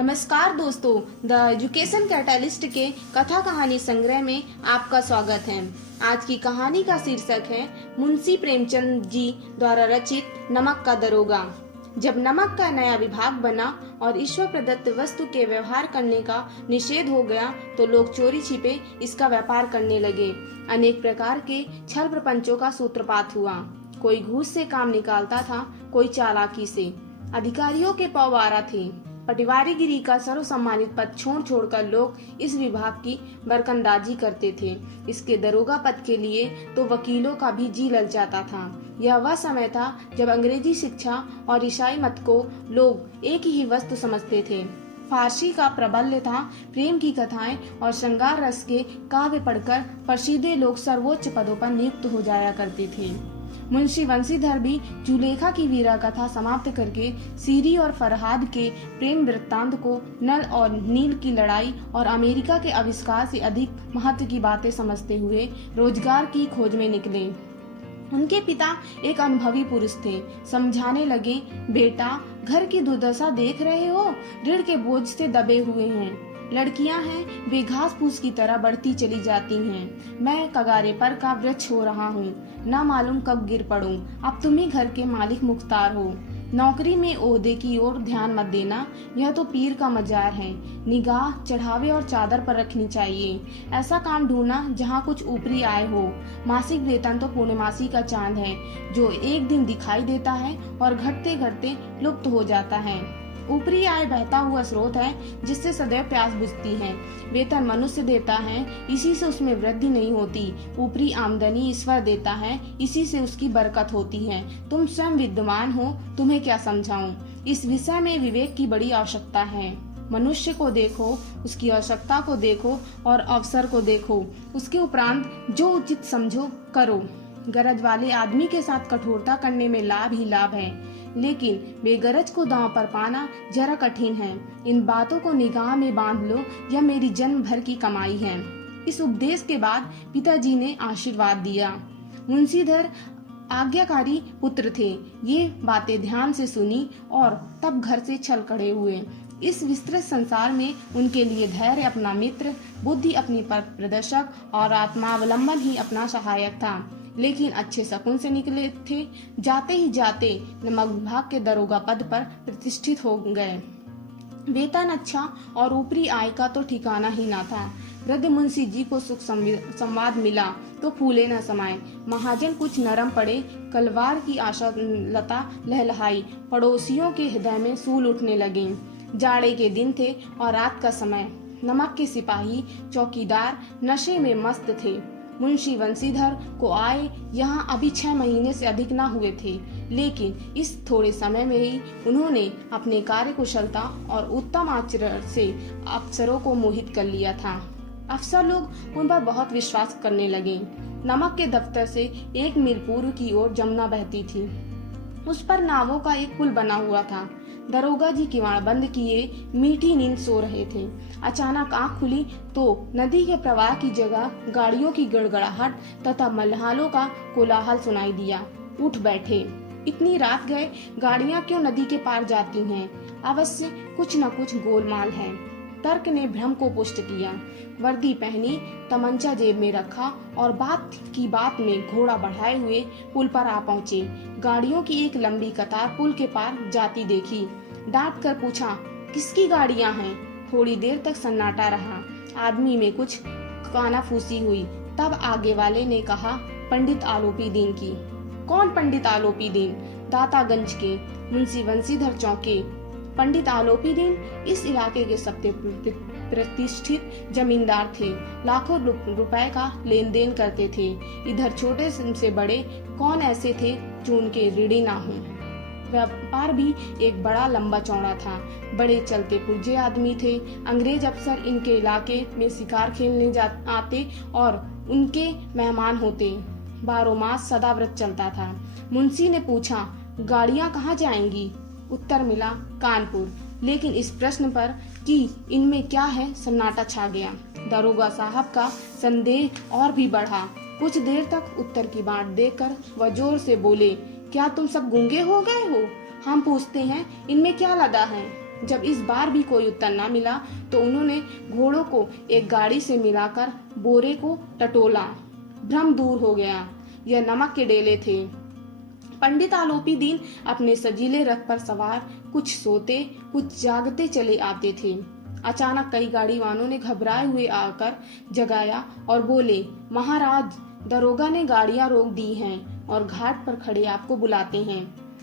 नमस्कार दोस्तों, the education catalyst के कथा कहानी संग्रह में आपका स्वागत है। आज की कहानी का शीर्षक है मुंशी प्रेमचंद जी द्वारा रचित नमक का दरोगा। जब नमक का नया विभाग बना और ईश्वर प्रदत्त वस्तु के व्यवहार करने का निषेध हो गया तो लोग चोरी छिपे इसका व्यापार करने लगे। अनेक प्रकार के छल प्रपंचों का सूत्रपात हुआ। कोई घूस से काम निकालता था, कोई चालाकी से। अधिकारियों के पौवारा थे। पटवारीगिरी का सर्वसम्मानित पद छोड़कर लोग इस विभाग की बरकंदाजी करते थे। इसके दरोगा पद के लिए तो वकीलों का भी जी ललचाता था। यह वह समय था जब अंग्रेजी शिक्षा और ईसाई मत को लोग एक ही वस्तु समझते थे। फारसी का प्रबल्य था। प्रेम की कथाएं और श्रृंगार रस के काव्य पढ़कर प्रसिद्ध लोग सर्वोच्च पदों पर नियुक्त हो जाया करते थे। मुंशी वंशीधर भी जुलेखा की वीरा कथा समाप्त करके सीरी और फरहाद के प्रेम वृत्तांत को नल और नील की लड़ाई और अमेरिका के आविष्कार से अधिक महत्व की बातें समझते हुए रोजगार की खोज में निकले। उनके पिता एक अनुभवी पुरुष थे। समझाने लगे, बेटा घर की दुर्दशा देख रहे हो, ऋण के बोझ से दबे हुए हैं। लड़कियां हैं वे घास फूस की तरह बढ़ती चली जाती हैं। मैं कगारे पर का वृक्ष हो रहा हूँ, न मालूम कब गिर पड़ूं। अब तुम ही घर के मालिक मुख्तार हो। नौकरी में ओहदे की ओर ध्यान मत देना, यह तो पीर का मजार है। निगाह चढ़ावे और चादर पर रखनी चाहिए। ऐसा काम ढूंढना जहाँ कुछ ऊपरी आय हो। मासिक वेतन तो पूर्णमासी का चांद है, जो एक दिन दिखाई देता है और घटते घटते लुप्त हो जाता है। ऊपरी आय बहता हुआ स्रोत है जिससे सदैव प्यास बुझती है। वेतन मनुष्य देता है, इसी से उसमें वृद्धि नहीं होती। ऊपरी आमदनी ईश्वर देता है, इसी से उसकी बरकत होती है। तुम स्वयं विद्वान हो, तुम्हें क्या समझाऊं। इस विषय में विवेक की बड़ी आवश्यकता है। मनुष्य को देखो, उसकी आवश्यकता को देखो और अवसर को देखो। उसके उपरांत जो उचित समझो करो। गरज वाले आदमी के साथ कठोरता करने में लाभ ही लाभ है, लेकिन बेगरज को दांव पर पाना जरा कठिन है। इन बातों को निगाह में बांध लो, यह मेरी जन्म भर की कमाई है। इस उपदेश के बाद पिताजी ने आशीर्वाद दिया। मुंशीधर आज्ञाकारी पुत्र थे। ये बातें ध्यान से सुनी और तब घर से चल खड़े हुए। इस विस्तृत संसार में उनके लिए धैर्य अपना मित्र, बुद्धि अपनी पथ प्रदर्शक और आत्मावलंबन ही अपना सहायक था। लेकिन अच्छे शकुन से निकले थे। जाते ही जाते नमक विभाग के दरोगा पद पर प्रतिष्ठित हो गए। वेतन अच्छा और ऊपरी आय का तो ठिकाना ही ना था। वृद्ध मुंशी जी को सुख संवाद मिला तो फूले न समाये। महाजन कुछ नरम पड़े। कलवार की आशा लता लहलहाई। पड़ोसियों के हृदय में सूल उठने लगे। जाड़े के दिन थे और रात का समय। नमक के सिपाही चौकीदार नशे में मस्त थे। मुंशी वंशीधर को आए यहाँ अभी 6 महीने से अधिक न हुए थे, लेकिन इस थोड़े समय में ही उन्होंने अपने कार्य कुशलता और उत्तम आचरण से अफसरों को मोहित कर लिया था। अफसर लोग उन पर बहुत विश्वास करने लगे। नमक के दफ्तर से 1 मील पूर्व की ओर जमुना बहती थी। उस पर नावों का एक पुल बना हुआ था। दरोगा जी किवाड़ बंद किए मीठी नींद सो रहे थे। अचानक आंख खुली तो नदी के प्रवाह की जगह गाड़ियों की गड़गड़ाहट तथा मल्हालों का कोलाहल सुनाई दिया। उठ बैठे। इतनी रात गए, गाड़ियां क्यों नदी के पार जाती हैं? अवश्य कुछ न कुछ गोलमाल है। तर्क ने भ्रम को पुष्ट किया। वर्दी पहनी, तमंचा जेब में रखा और बात की बात में घोड़ा बढ़ाए हुए पुल पर आ पहुंचे। गाड़ियों की एक लंबी कतार पुल के पार जाती देखी। डांट कर पूछा, किसकी गाड़ियां हैं? थोड़ी देर तक सन्नाटा रहा। आदमी में कुछ कानाफूसी हुई। तब आगे वाले ने कहा, पंडित आलोपी दीन की। कौन पंडित आलोपी दीन? दातागंज के मुंशी वंशीधर चौके। पंडित आलोपी दीन इस इलाके के सबसे प्रतिष्ठित जमींदार थे। लाखों रुपए का लेन देन करते थे। इधर छोटे से बड़े कौन ऐसे थे जो उनके ऋणी ना हों। व्यापार भी एक बड़ा लंबा चौड़ा था। बड़े चलते पुर्जे आदमी थे। अंग्रेज अफसर इनके इलाके में शिकार खेलने आते और उनके मेहमान होते। 12 मास सदाव्रत चलता था। मुंशी ने पूछा, गाड़ियां कहाँ जाएंगी? उत्तर मिला, कानपुर। लेकिन इस प्रश्न पर कि इनमें क्या है, सन्नाटा छा गया। दरोगा साहब का संदेह और भी बढ़ा। कुछ देर तक उत्तर की बाट देकर वह जोर से बोले, क्या तुम सब गूंगे हो गए हो? हम पूछते हैं, इनमें क्या लदा है? जब इस बार भी कोई उत्तर न मिला तो उन्होंने घोड़ों को एक गाड़ी से मिलाकर बोरे को टटोला। भ्रम दूर हो गया, यह नमक के डेले थे। पंडित आलोपी दीन अपने सजीले रथ पर सवार कुछ सोते कुछ जागते चले आते थे। अचानक कई गाड़ी वालों ने घबराए हुए आकर जगाया और बोले, महाराज, दरोगा ने गाड़ियां रोक दी हैं और घाट पर खड़े आपको बुलाते हैं।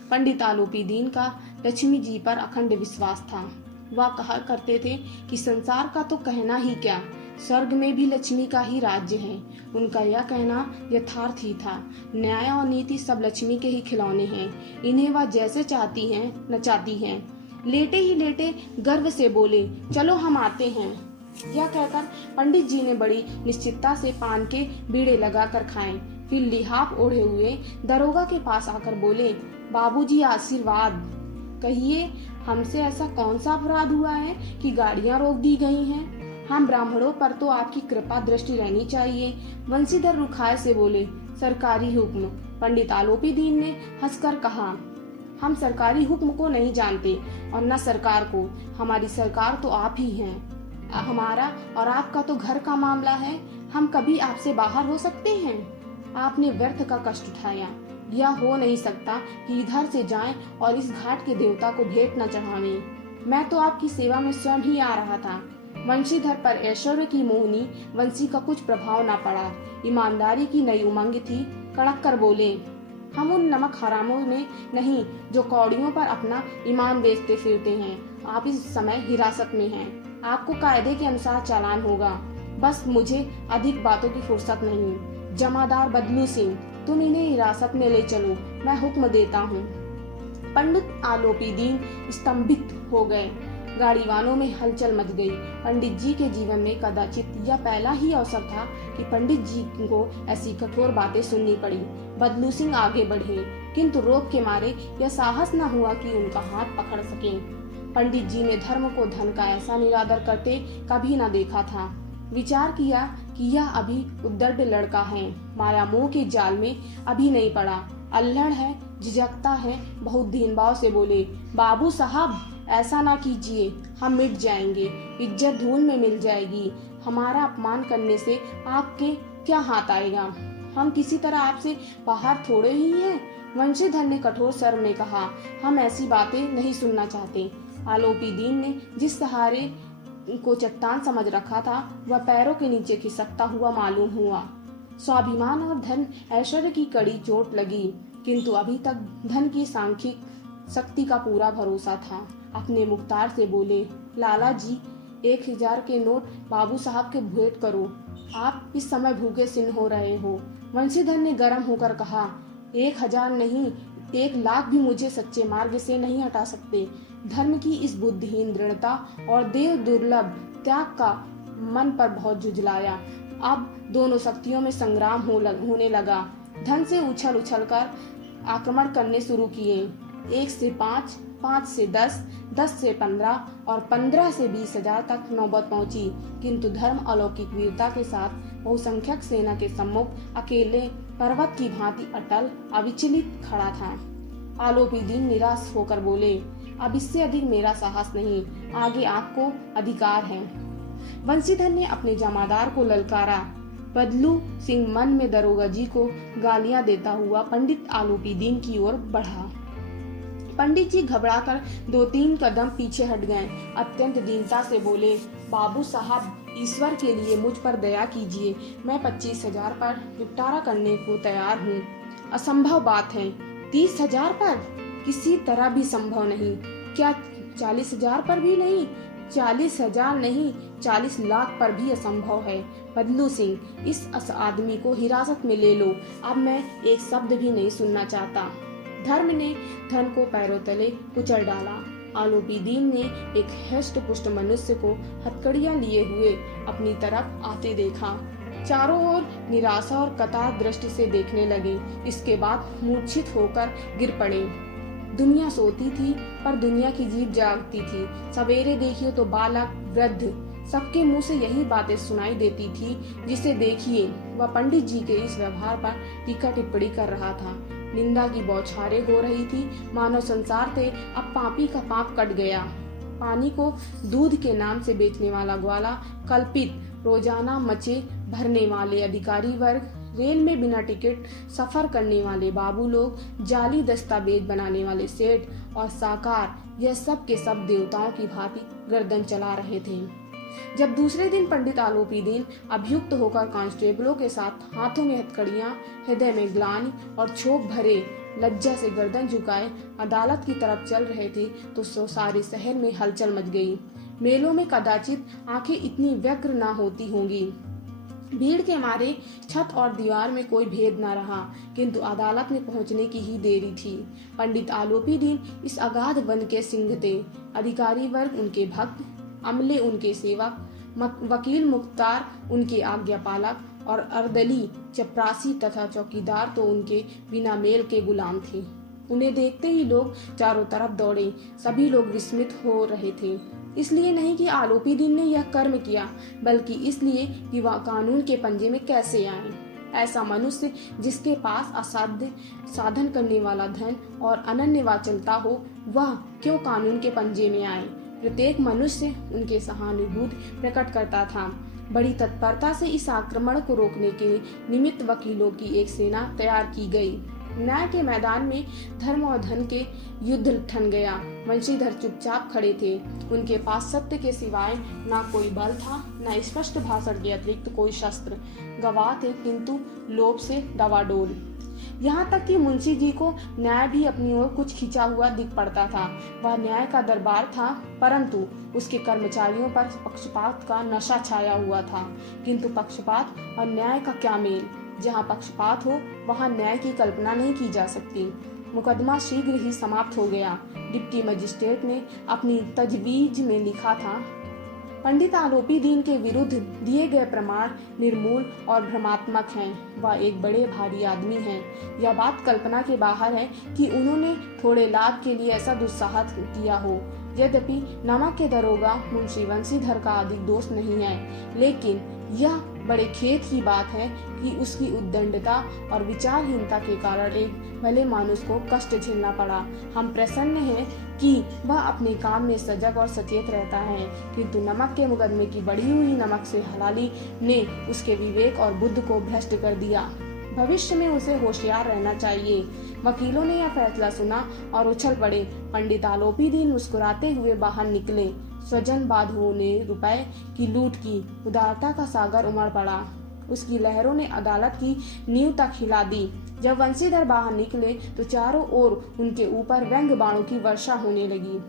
पंडित आलोपी दीन का लक्ष्मी जी पर अखंड विश्वास था। वह कहा करते थे कि संसार का तो कहना ही क्या, स्वर्ग में भी लक्ष्मी का ही राज्य है। उनका यह कहना यथार्थ ही था। न्याय और नीति सब लक्ष्मी के ही खिलौने हैं, इन्हें वह जैसे चाहती हैं नचाती हैं। लेटे ही लेटे गर्व से बोले, चलो हम आते हैं। यह कहकर पंडित जी ने बड़ी निश्चितता से पान के बीड़े लगाकर खाए। फिर लिहाफ ओढ़े हुए दरोगा के पास आकर बोले, बाबूजी आशीर्वाद, कहिए हमसे ऐसा कौन सा अपराध हुआ है कि गाड़ियां रोक दी गई हैं? हम ब्राह्मणों पर तो आपकी कृपा दृष्टि रहनी चाहिए। वंशीधर रुखाए से बोले, सरकारी हुक्म। पंडित आलोपी दीन ने हंसकर कहा, हम सरकारी हुक्म को नहीं जानते और न सरकार को, हमारी सरकार तो आप ही हैं। हमारा और आपका तो घर का मामला है, हम कभी आपसे बाहर हो सकते हैं? आपने व्यर्थ का कष्ट उठाया। यह हो नहीं सकता कि इधर से जाएं और इस घाट के देवता को भेंट न चढ़ावें। मैं तो आपकी सेवा में स्वयं ही आ रहा था। वंशीधर पर ऐश्वर्य की मोहनी वंशी का कुछ प्रभाव न पड़ा। ईमानदारी की नई उमंग थी। कड़क कर बोले, हम उन नमक हरामों में नहीं जो कौड़ियों पर अपना ईमान बेचते फिरते हैं। आप इस समय हिरासत में हैं। आपको कायदे के अनुसार चालान होगा। बस मुझे अधिक बातों की फुर्सत नहीं। जमादार बदलू सिंह, तुम इन्हें हिरासत में ले चलो, मैं हुक्म देता हूँ। पंडित आलोपी दीन स्तंभित हो गए। गाड़ीवानों में हलचल मच गई। पंडित जी के जीवन में कदाचित यह पहला ही अवसर था कि पंडित जी को ऐसी कठोर बातें सुननी पड़ी। बदलू सिंह आगे बढ़े, किंतु रोक के मारे यह साहस न हुआ कि उनका हाथ पकड़ सके। पंडित जी ने धर्म को धन का ऐसा निरादर करते कभी न देखा था। विचार किया कि यह अभी उद्दंड लड़का है, माया मोह के जाल में अभी नहीं पड़ा, अल्हड़ है, झिझकता है। बहुत दीनभाव से बोले, बाबू साहब ऐसा ना कीजिए, हम मिट जाएंगे, इज्जत धूल में मिल जाएगी। हमारा अपमान करने से आपके क्या हाथ आएगा? हम किसी तरह आपसे बाहर थोड़े ही हैं। वंशीधर ने कठोर स्वर में कहा, हम ऐसी बातें नहीं सुनना चाहते। आलोपी दीन ने जिस सहारे को चट्टान समझ रखा था वह पैरों के नीचे खिसकता हुआ मालूम हुआ। स्वाभिमान और धन ऐश्वर्य की कड़ी चोट लगी, किंतु अभी तक धन की सांख्यिक शक्ति का पूरा भरोसा था। अपने मुख्तार से बोले, लाला जी 1000 के नोट बाबू साहब के भेंट करो, आप इस समय भूखे सिन हो रहे हो। वंशीधर ने गर्म होकर कहा, 1000 नहीं, 1,00,000 भी मुझे सच्चे मार्ग से नहीं हटा सकते। धर्म की इस बुद्धिहीन दृढ़ता और देव दुर्लभ त्याग का मन पर बहुत झुझलाया। अब दोनों शक्तियों में संग्राम होने लगा। धन से उछल उछल कर आक्रमण करने शुरू किए। 1 से 5, 5 से 10, 10 से 15 और 15 से 20,000 तक नौबत पहुंची, किंतु धर्म अलौकिक वीरता के साथ बहुसंख्यक सेना के सम्मुख अकेले पर्वत की भांति अटल अविचलित खड़ा था। आलोपी दीन निराश होकर बोले, अब इससे अधिक मेरा साहस नहीं, आगे आपको अधिकार है। वंशीधर ने अपने जमादार को ललकारा। बदलू सिंह मन में दरोगा जी को गालियां देता हुआ पंडित आलोपी दीन की ओर बढ़ा। पंडित जी घबराकर 2-3 कदम पीछे हट गए। अत्यंत दीनता से बोले, बाबू साहब ईश्वर के लिए मुझ पर दया कीजिए, मैं 25,000 पर निपटारा करने को तैयार हूँ। असंभव बात है, 30,000 पर किसी तरह भी संभव नहीं। क्या 40,000 पर भी नहीं? 40,000 नहीं, 40 लाख पर भी असंभव है। बदलू सिंह, इस आदमी को हिरासत में ले लो, अब मैं एक शब्द भी नहीं सुनना चाहता। धर्म ने धन को पैरों तले कुचल डाला। आलोपी दीन ने एक हष्ट पुष्ट मनुष्य को हथकड़ियां लिए हुए अपनी तरफ आते देखा। चारों ओर निराशा और कतार दृष्टि से देखने लगे। इसके बाद मूर्छित होकर गिर पड़े। दुनिया सोती थी पर दुनिया की जीभ जागती थी। सवेरे देखिए तो बालक वृद्ध सबके मुंह से यही बातें सुनाई देती थी। जिसे देखिए वह पंडित जी के इस व्यवहार पर टीका टिप्पणी कर रहा था। निंदा की बौछारें हो रही थी, मानो संसार से अब पापी का पाप कट गया। पानी को दूध के नाम से बेचने वाला ग्वाला, कल्पित रोजाना मचे भरने वाले अधिकारी वर्ग, रेल में बिना टिकट सफर करने वाले बाबू लोग, जाली दस्तावेज बनाने वाले सेठ और साकार, यह सब के सब देवताओं की भांति गर्दन चला रहे थे। जब दूसरे दिन पंडित आलोपी दीन अभियुक्त होकर कांस्टेबलों के साथ हाथों में हथकड़ियां, हृदय में ग्लानि और क्षोभ भरे लज्जा से गर्दन झुकाए अदालत की तरफ चल रहे थे तो सारे शहर में हलचल मच गई। मेलों में कदाचित आंखें इतनी व्यग्र ना होती होंगी। भीड़ के मारे छत और दीवार में कोई भेद न रहा, किंतु अदालत में पहुंचने की ही देरी थी। पंडित आलोपी दीन इस अगाध वन के सिंह थे। अधिकारी वर्ग उनके भक्त, अमले उनके सेवक, वकील मुख्तार उनके आज्ञा पालक और अर्दली, चपरासी तथा चौकीदार तो उनके बिना मेल के गुलाम थे। उन्हें देखते ही लोग चारों तरफ दौड़े। सभी लोग विस्मित हो रहे थे, इसलिए नहीं कि आलोपी दीन ने यह कर्म किया, बल्कि इसलिए कि वह कानून के पंजे में कैसे आए। ऐसा मनुष्य जिसके पास असाध्य साधन करने वाला धन और अनन्य वाचलता हो, वह क्यों कानून के पंजे में आए। प्रत्येक मनुष्य उनके सहानुभूति प्रकट करता था। बड़ी तत्परता से इस आक्रमण को रोकने के निमित्त वकीलों की एक सेना तैयार की गई। न्याय के मैदान में धर्म और धन के युद्ध ठन गया। वंशीधर चुपचाप खड़े थे। उनके पास सत्य के सिवाय ना कोई बल था, ना स्पष्ट भाषण के अतिरिक्त कोई शस्त्र। गवाह थे, किंतु लोभ से डवाडोल। यहाँ तक कि मुंशी जी को न्याय भी अपनी ओर कुछ खिंचा हुआ दिख पड़ता था। वह न्याय का दरबार था, परंतु उसके कर्मचारियों पर पक्षपात का नशा छाया हुआ था। किंतु पक्षपात और न्याय का क्या मेल। जहाँ पक्षपात हो वहाँ न्याय की कल्पना नहीं की जा सकती। मुकदमा शीघ्र ही समाप्त हो गया। डिप्टी मजिस्ट्रेट ने अपनी तजवीज में लिखा था, पंडित आलोपी दीन के विरुद्ध दिए गए प्रमाण निर्मूल और भ्रमात्मक हैं। वह एक बड़े भारी आदमी हैं। यह बात कल्पना के बाहर है कि उन्होंने थोड़े लाभ के लिए ऐसा दुस्साहस किया हो। यद्यपि नमक के दरोगा मुंशी वंशीधर का अधिक दोष नहीं है, लेकिन यह बड़े खेद की बात है कि उसकी उद्दंडता और विचारहीनता के कारण एक भले मानुष को कष्ट झेलना पड़ा। हम प्रसन्न हैं कि वह अपने काम में सजग और सचेत रहता है, किंतु नमक के मुकदमे की बढ़ी हुई नमक से हलाली ने उसके विवेक और बुद्ध को भ्रष्ट कर दिया। भविष्य में उसे होशियार रहना चाहिए। वकीलों ने यह फैसला सुना और उछल पड़े। पंडित आलोपी दीन मुस्कुराते हुए बाहर निकले। स्वजन बांधुओं ने रुपए की लूट की। उदारता का सागर उमड़ पड़ा। उसकी लहरों ने अदालत की नींव तक हिला दी। जब वंशीधर बाहर निकले तो चारों ओर उनके ऊपर व्यंग्य बाणों की वर्षा होने लगी।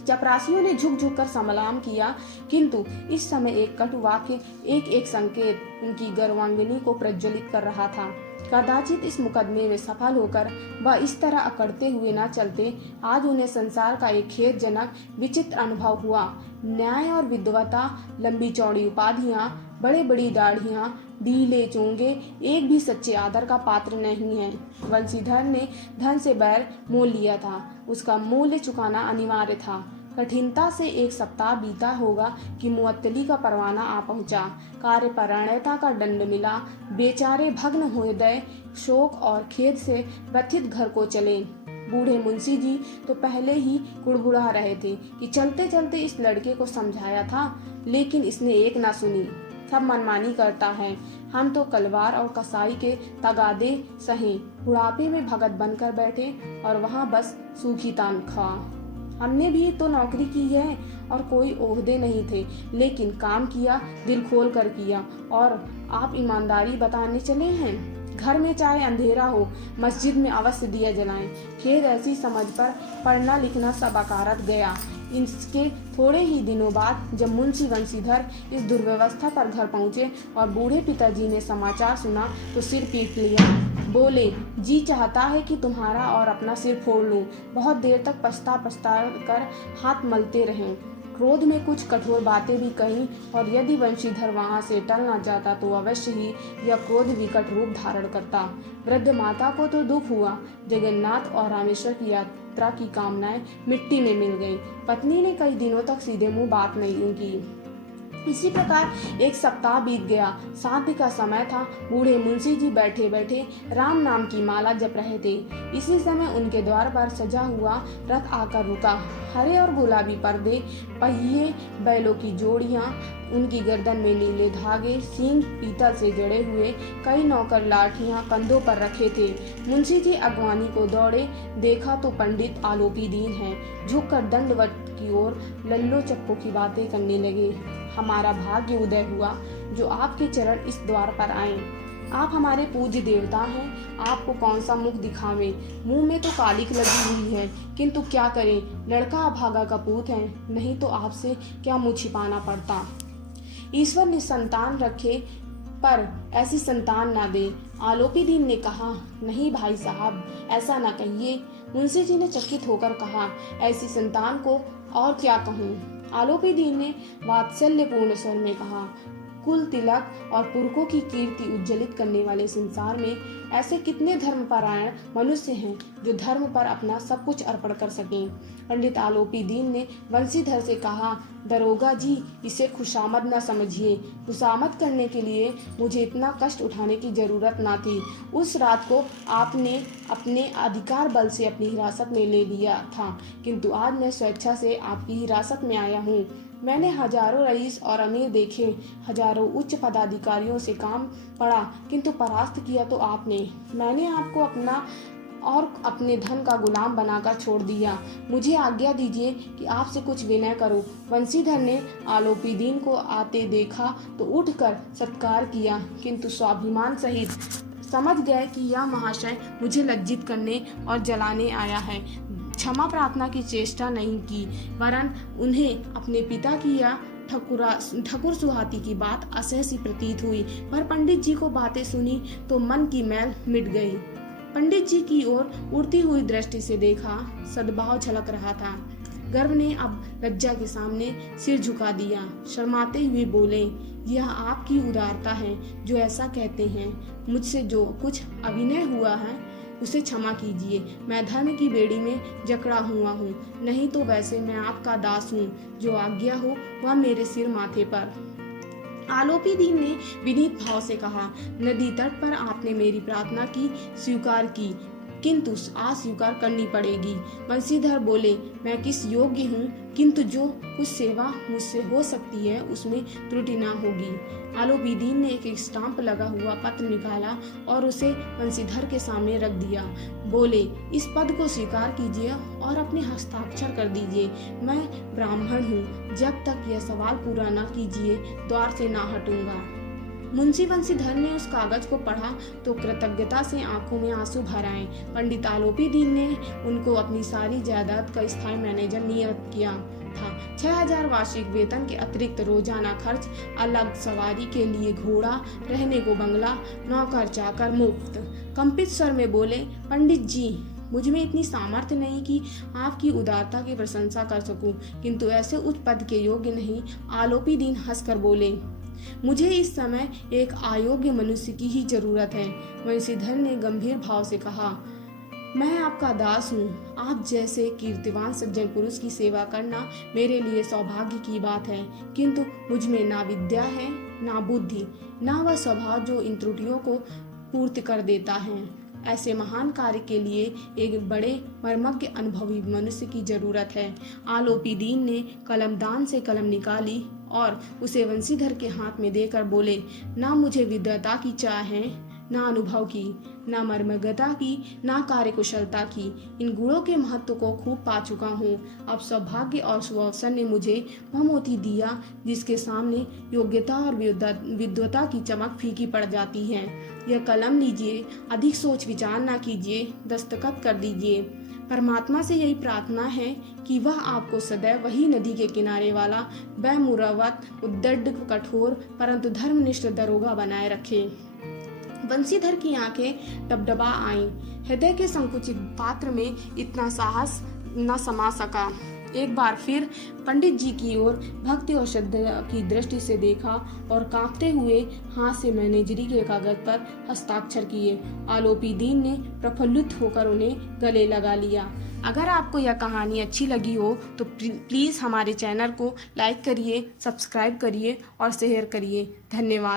चपरासियों ने झुक झुक कर सलाम किया, किंतु इस समय एक कटु वाक्य, एक एक संकेत उनकी गर्वांगिनी को प्रज्वलित कर रहा था। कदाचित इस मुकदमे में सफल होकर वह इस तरह अकड़ते हुए न चलते। आज उन्हें संसार का एक खेदजनक विचित्र अनुभव हुआ। न्याय और विद्वता, लंबी चौड़ी उपाधियां, बड़े बड़ी दाढ़ियां, ढीले चोंगे एक भी सच्चे आदर का पात्र नहीं है। वंशीधर ने धन से बैर मोल लिया था। उसका मूल्य चुकाना अनिवार्य था। कठिनता से एक सप्ताह बीता होगा कि मुअत्तली का परवाना आ पहुंचा। कार्यपरायणता का दंड मिला। बेचारे भग्न हृदय शोक और खेद से व्यथित घर को चले। बूढ़े मुंशी जी तो पहले ही कुड़बुड़ा रहे थे कि चलते चलते इस लड़के को समझाया था, लेकिन इसने एक ना सुनी। सब मनमानी करता है। हम तो कलवार और कसाई के तगादे सहे बुढ़ापे में भगत बनकर बैठे और वहाँ बस सूखी तनख्वाह। हमने भी तो नौकरी की है और कोई ओहदे नहीं थे, लेकिन काम किया, दिल खोल कर किया। और आप ईमानदारी बताने चले हैं। घर में चाहे अंधेरा हो, मस्जिद में अवश्य दिया जलाएं। खेद ऐसी समझ पर पढ़ना लिखना सब अकारत गया। इसके थोड़े ही दिनों बाद जब मुंशी वंशीधर इस दुर्व्यवस्था पर घर पहुंचे और बूढ़े पिताजी ने समाचार सुना तो सिर पीट लिया। बोले, जी चाहता है कि तुम्हारा और अपना सिर फोड़ लूं। बहुत देर तक पछता कर हाथ मलते रहें। क्रोध में कुछ कठोर बातें भी कही, और यदि वंशीधर वहां से टल न जाता तो अवश्य ही यह क्रोध विकट रूप धारण करता। वृद्ध माता को तो दुख हुआ। जगन्नाथ और रामेश्वर की यात्रा की कामनाएं मिट्टी में मिल गई। पत्नी ने कई दिनों तक सीधे मुंह बात नहीं की। इसी प्रकार एक सप्ताह बीत गया। सांध्य का समय था। बूढ़े मुंशी जी बैठे बैठे राम नाम की माला जप रहे थे। इसी समय उनके द्वार पर सजा हुआ रथ आकर रुका। हरे और गुलाबी पर्दे, पहिए, बैलों की जोड़ियां, उनकी गर्दन में नीले धागे, सींग पीतल से जड़े हुए, कई नौकर लाठियां कंधों पर रखे थे। मुंशी जी अगवानी को दौड़े। देखा तो पंडित आलोपी दीन हैं। झुककर दंडवत की ओर लल्लो चप्पो की बातें करने लगे। हमारा भाग्य उदय हुआ जो आपके चरण इस द्वार पर आए। आप हमारे पूज्य देवता हैं। आपको कौन सा मुख दिखावे। मुंह में तो कालिक लगी हुई है, किंतु क्या करें, लड़का अभागा का पूत है, नहीं तो आपसे क्या मुंह छिपाना पड़ता। ईश्वर निसंतान रखे पर ऐसी संतान ना दे। आलोपी दीन ने कहा, नहीं भाई साहब, ऐसा ना कहिए। मुंशी जी ने चकित होकर कहा, ऐसी संतान को और क्या कहूँ। आलोपी दीन ने वात्सल्यपूर्ण स्वर में कहा, कुल तिलक और पुरखों की कीर्ति उज्जवलित करने वाले संसार में ऐसे कितने धर्मपरायण मनुष्य हैं जो धर्म पर अपना सब कुछ अर्पण कर सकें। पंडित आलोपी दीन ने बंसीधर से कहा, दरोगा जी, इसे खुशामद न समझिए। खुशामद करने के लिए मुझे इतना कष्ट उठाने की जरूरत ना थी। उस रात को आपने अपने अधिकार बल से अपनी हिरासत में ले लिया था, किंतु आज मैं स्वेच्छा से आपकी हिरासत में आया हूँ। मैंने हजारों रईस और अमीर देखे, हजारों उच्च पदाधिकारियों से काम पड़ा, किंतु परास्त किया तो आपने। मैंने आपको अपना और अपने धन का गुलाम बनाकर छोड़ दिया। मुझे आज्ञा दीजिए कि आपसे कुछ विनय करो। बंसीधर ने आलोपी दीन को आते देखा तो उठकर सत्कार किया, किंतु स्वाभिमान सहित समझ गए कि यह महाशय मुझे लज्जित करने और जलाने आया है। क्षमा प्रार्थना की चेष्टा नहीं की, वरन उन्हें अपने पिता की या ठकुर सुहाती की बात असहसी प्रतीत हुई। पर पंडित जी को बातें सुनी तो मन की मैल मिट गई। पंडित जी की ओर उड़ती हुई दृष्टि से देखा, सद्भाव झलक रहा था। गर्भ ने अब लज्जा के सामने सिर झुका दिया। शर्माते हुए बोले, यह आपकी उदारता है जो ऐसा कहते हैं। मुझसे जो कुछ अभिनय हुआ है उसे क्षमा कीजिए। मैं धर्म की बेड़ी में जकड़ा हुआ हूँ, नहीं तो वैसे मैं आपका दास हूँ। जो आज्ञा हो वह मेरे सिर माथे पर। आलोपी दीन ने विनीत भाव से कहा, नदी तट पर आपने मेरी प्रार्थना की स्वीकार की, किंतु अस्वीकार करनी पड़ेगी। बंसीधर बोले, मैं किस योग्य हूँ, किंतु जो कुछ सेवा मुझसे हो सकती है उसमें त्रुटि ना होगी। आलोपी दीन ने एक स्टाम्प लगा हुआ पत्र निकाला और उसे बंसीधर के सामने रख दिया। बोले, इस पद को स्वीकार कीजिए और अपने हस्ताक्षर कर दीजिए। मैं ब्राह्मण हूँ, जब तक यह सवाल पूरा न कीजिए द्वार से ना हटूंगा। मुंशी बंसीधर ने उस कागज को पढ़ा तो कृतज्ञता से आंखों में आंसू भर आए। पंडित आलोपी दीन ने उनको अपनी सारी जायदाद का स्थायी मैनेजर नियुक्त किया था। 6000 वार्षिक वेतन के अतिरिक्त रोजाना खर्च, अलग सवारी के लिए घोड़ा, रहने को बंगला, नौकर चाकर मुफ्त। कंपित स्वर में बोले, पंडित जी, मुझ में इतनी सामर्थ्य नहीं कि आपकी उदारता की प्रशंसा कर सकूं, किंतु ऐसे उच्च पद के योग्य नहीं। आलोपी दीन हंसकर बोले, मुझे इस समय एक अयोग्य मनुष्य की ही जरूरत है। बंसीधर ने गंभीर भाव से कहा, मैं आपका दास हूँ। आप जैसे कीर्तिवान सज्जन पुरुष की सेवा करना मेरे लिए सौभाग्य की बात है, किंतु मुझ में ना विद्या है, ना बुद्धि, ना वह स्वभाव जो इन त्रुटियों को पूर्ति कर देता है। ऐसे महान कार्य के लिए एक बड़े मर्मज्ञ अनुभवी मनुष्य की जरूरत है। आलोपी दीन ने कलमदान से कलम निकाली और उसे बंसीधर के हाथ में देकर बोले, ना मुझे विद्वता की चाह है, ना अनुभव की, ना मर्मज्ञता की, ना कार्यकुशलता की। इन गुणों के महत्व को खूब पा चुका हूँ। अब सौभाग्य और सुअवसर ने मुझे वह मोती दिया जिसके सामने योग्यता और विद्वता की चमक फीकी पड़ जाती है। यह कलम लीजिए, अधिक सोच विचार ना कीजिए, दस्तखत कर दीजिए। परमात्मा से यही प्रार्थना है कि वह आपको सदैव वही नदी के किनारे वाला बेमुरवत, उद्दंड, कठोर परंतु धर्मनिष्ठ दरोगा बनाए रखे। बंसीधर की आंखें डबडबा आईं। हृदय के संकुचित पात्र में इतना साहस न समा सका। एक बार फिर पंडित जी की ओर भक्ति और श्रद्धा की दृष्टि से देखा और कांपते हुए हाथ से मैनेजरी के कागज पर हस्ताक्षर किए। आलोपी दीन ने प्रफुल्लित होकर उन्हें गले लगा लिया। अगर आपको यह कहानी अच्छी लगी हो तो प्लीज़ हमारे चैनल को लाइक करिए, सब्सक्राइब करिए और शेयर करिए। धन्यवाद।